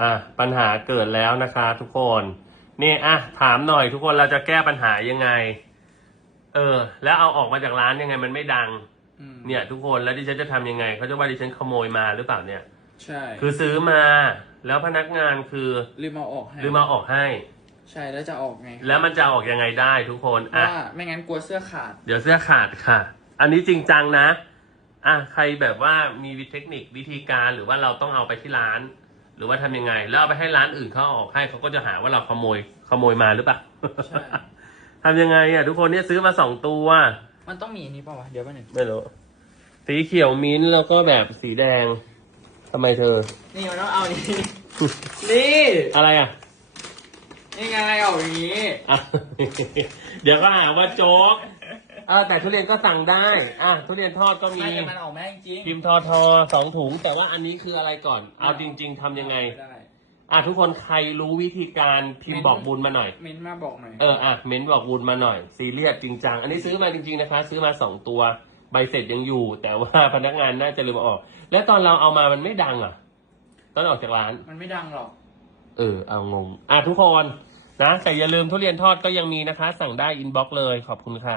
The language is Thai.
อะปัญหาเกิดแล้วนะคะทุกคนนี่อะถามหน่อยทุกคนเราจะแก้ปัญหายังไง เออ แล้วเอาออกมาจากร้านยังไงมันไม่ดังอืมเนี่ย ทุกคนแล้วดิฉันจะทำยังไงเขาจะว่าดิฉันขโมยมาหรือเปล่าเนี่ย ใช่ คือซื้อมาแล้วพนักงานคือลืมเอาออกให้หรือมาออกให้ ใช่แล้วจะออกไง แล้วมันจะออกยังไงได้ทุกคนเพอะราะว่าไม่งั้นกลัวเสื้อขาด เดี๋ยวเสื้อขาดค่ะ อันนี้จริงจังนะอะใครแบบว่ามีวิเทคนิควิธีการหรือว่าเราต้องเอาไปที่ร้าน หรือว่าทำยังไง แล้วเอาไปให้ร้านอื่นเขาเอาออกให้เขาก็จะหาว่าเราขโมยขโมยมาหรือเปล่าใช่ทำยังไงอะทุกคนเนี่ยซื้อมาสองตัว มันต้องมีอันนี้ป่าวะเดี๋ยวแป๊บนึงไม่รู้สีเขียวมิ้นท์แล้วก็แบบสีแดงทำไมเธอ นี่มันต้องเอาอันนี้นี่อะไรอะนี่ไงเอาอย่างนี้ อะ เดี๋ยวก็หาว่าโจ๊ก เออแต่ทุเรียนก็สั่งได้ อะทุเรียนทอดก็มีไม่แต่มันออกมาจริงพิมพ์ทอทอสองถุง แต่ว่าอันนี้คืออะไรก่อน เอาจริง ๆทำยังไงได้อะทุกคนใครรู้วิธีการพิมพ์บอกบุญมาหน่อย เม้นต์มาบอกหน่อยเอออะเม้นบอกบุญมาหน่อยซีเรียสจริงจัง อันนี้ซื้อมาจริงๆนะคะ ซื้อมาสองตัวใบเสร็จยังอยู่ แต่ว่าพนักงานน่าจะลืมเอาออก แล้วตอนเราเอามามันไม่ดังอะ ตอนออกจากร้าน มันไม่ดังหรอก เออเอางง อะทุกคนนะแต่อย่าลืมทุเรียนทอดก็ยังมีนะคะ สั่งได้อินบ็อกซ์เลยขอบคุณค่ะ